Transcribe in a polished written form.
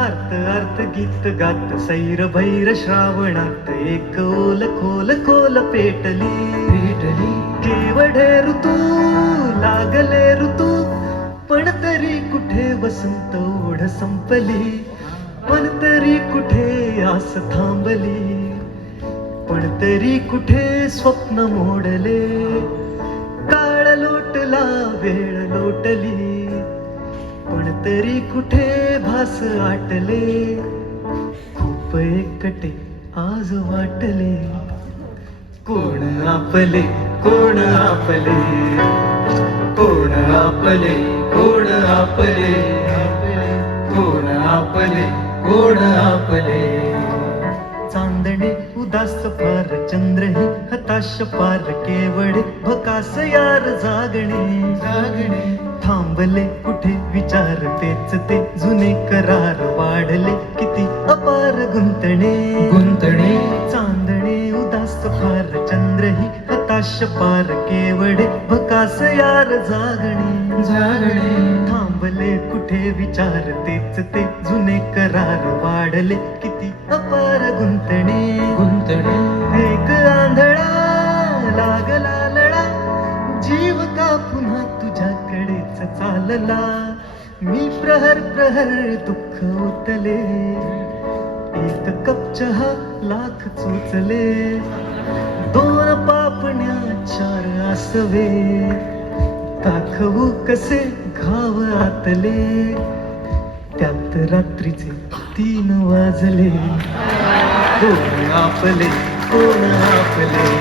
अर्थ अर्थ गीत गात सैर भैर श्रावणात एक ओल खोल खोल पेटली केवढे ऋतू लागले ऋतू पण तरी कुठे वसंत ओढ संपली पण तरी कुठे आस थांबली पण तरी कुठे स्वप्न मोडले काळ लोटला वेळ लोटली पण तरी कुठे भास आटले खूप एकटे आज वाटले कोण आपले कोण आपले कोण आपले कोण आपले कोण आपले कोण आपले चांदणे उदास फार चंद्रही हताश पार केवढे भकास यार जागणे जागणे थांबले कुठे विचार तेच ते जुने करार वाढले किती अपार गुंतणे गुंतणे चांदणे उदास फार चंद्रही हताश पार केवढे भकास यार जागणे जागणे थांबले कुठे विचार तेच ते जुने करार वाढले किती अपार गुंतणे गुंतणे एक आंधळा लागला लळा जीव का पुन्हा तुझ्याकडेच चालला मी प्रहर प्रहर दुःख ओतले एक कप चहा लाख चोचले दोन पापण्या चार आसवे दाखवू कसे घाव आतले त्यात रात्रीचे 3 वाजले कोण आपले कोण आपले